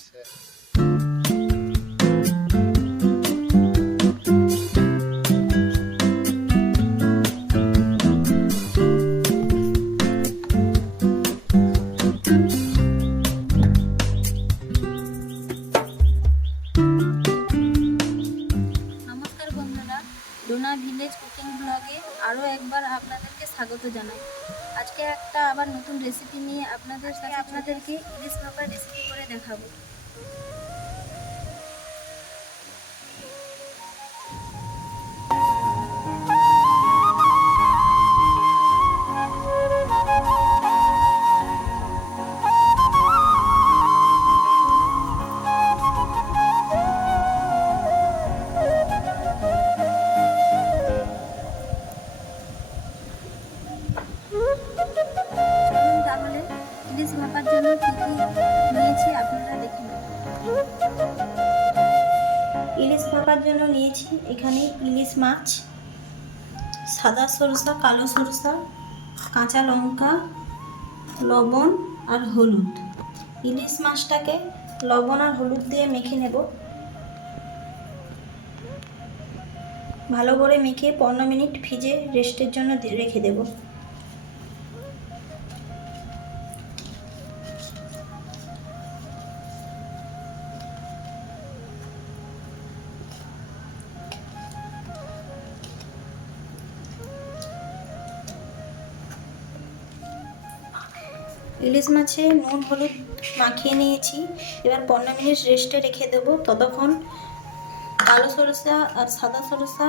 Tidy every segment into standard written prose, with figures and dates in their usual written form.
Dona village cooking ব্লগে আরও একবার আপনাদেরকে স্বাগত জানাই। আজকে একটা আবার নতুন রেসিপি নিয়ে আপনাদেরকে ইলিশ ভাপা রেসিপি করে দেখাবো। তাহলে ইলিশ ভাপার জন্য কী কী নিয়েছি আপনারা দেখে নিন। ইলিশ ভাপার জন্য নিয়েছি এখানে ইলিশ মাছ, সাদা সরষা, কালো সরষা, কাঁচা লঙ্কা, লবণ আর হলুদ। ইলিশ মাছটাকে লবণ আর হলুদ দিয়ে মেখে নেব। ভালো করে মেখে 15 মিনিট ভিজে রেস্টের জন্য রেখে দেব। ইলিশ মাছে নুন হলুদ মাখিয়ে নিয়েছি। এবার 15 মিনিট রেস্টে রেখে দেব। ততক্ষণ কালো সরষা আর সাদা সরষা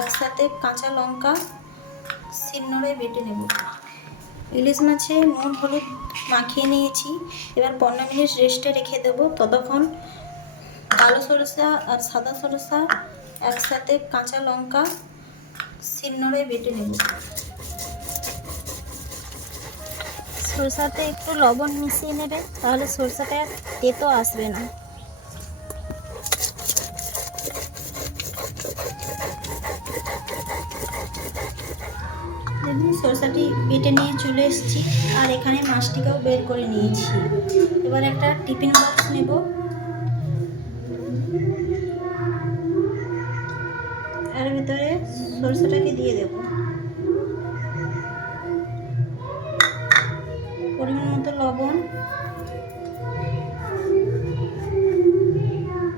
একসাথে কাঁচা লঙ্কা শিলনোড়ায় বেটে নেব। ইলিশ মাছে নুন হলুদ মাখিয়ে নিয়েছি। এবার 15 মিনিট রেস্টে রেখে দেব। ততক্ষণ কালো সরষা আর সাদা সরষা একসাথে কাঁচা লঙ্কা শিলনোড়ায় বেটে নেব। সরষাতে একটু লবণ মিশিয়ে নেবে, তাহলে সরষাটা তেতো আসবে না। দেখুন সরষাটি বেটে নিয়ে চলে এসেছি, আর এখানে মাছটিকেও বের করে নিয়েছি। এবার একটা টিফিন বক্স নেব। এর ভিতরে সরষাটাকে দিয়ে দেব। পরিমাণ মতো লবণ,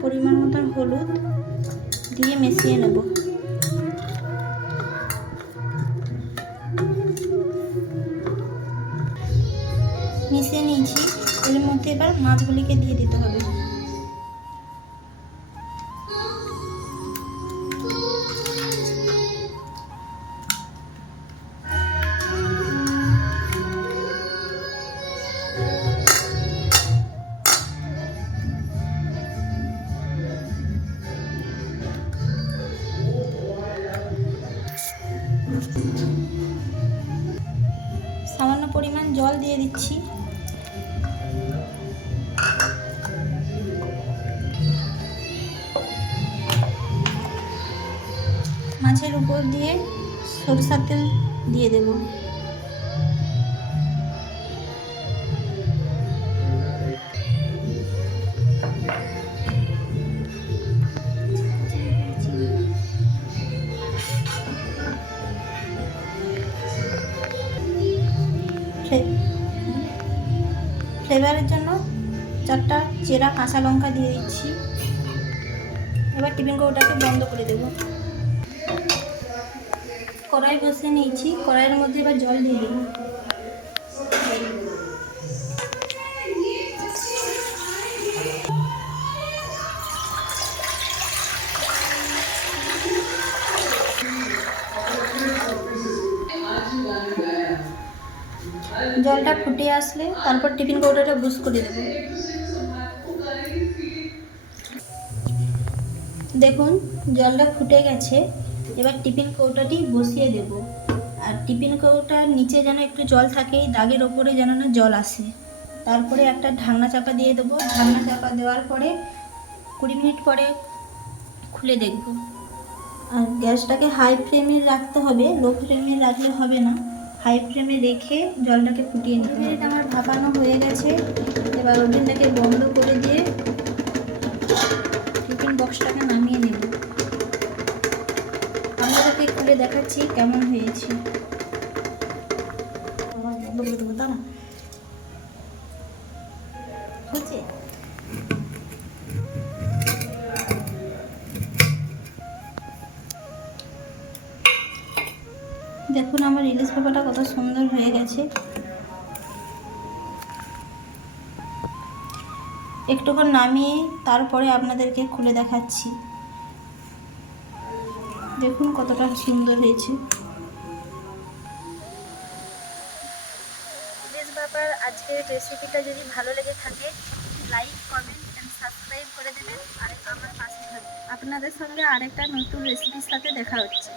পরিমাণ মতো হলুদ দিয়ে মিশিয়ে নেব। মিশিয়ে নিয়েছি। এর মধ্যে এবার মাছগুলিকে দিয়ে দিতে হবে। সামান্য পরিমাণ জল দিয়ে দিচ্ছি। মাছের উপর দিয়ে সরষের তেল দিয়ে দেব। ফ্লেভারের জন্য 4টা চেরা কাঁচা লঙ্কা দিয়ে দিচ্ছি। এবার টিফিন কৌটাকে বন্ধ করে দেব। কড়াই বসিয়ে নিয়েছি। কড়াইয়ের মধ্যে এবার জল দিয়ে দেব। জলটা ফুটে আসলে তারপর টিফিন কৌটাটা বুস করে দেব। দেখুন জলটা ফুটে গেছে। এবার টিফিন কৌটাটি বসিয়ে দেব। আর টিফিন কৌটার নিচে যেন একটু জল থাকে, দাগের ওপরে যেন না জল আসে। তারপরে একটা ঢাকনা চাপা দিয়ে দেবো। ঢাকনা চাপা দেওয়ার পরে 20 মিনিট পরে খুলে দেখব। আর গ্যাসটাকে হাই ফ্লেমে রাখতে হবে, লো ফ্লেমে রাখলে হবে না। হাই ফ্লেমে রেখে জলটাকে ফুটিয়ে নিতে হবে। আমার ভাপানো হয়ে গেছে। এবার ওভেনটাকে বন্ধ করে দিয়ে খুলে দেখাচ্ছি কেমন হয়েছে। হচ্ছে দেখুন আমার ইলিশ ভাপাটা কত সুন্দর হয়ে গেছে। একটুক্ষণ নামিয়ে তারপরে আপনাদেরকে খুলে দেখাচ্ছি। দেখুন কতটা সুন্দর হয়েছে। ইলিশ ভাপার আজকের রেসিপিটা যদি ভালো লেগে থাকে লাইক কমেন্ট অ্যান্ড সাবস্ক্রাইব করে দেবেন আর আমার পাশে থাকবেন। আপনাদের সঙ্গে আরেকটা নতুন রেসিপির সাথে দেখা হচ্ছে।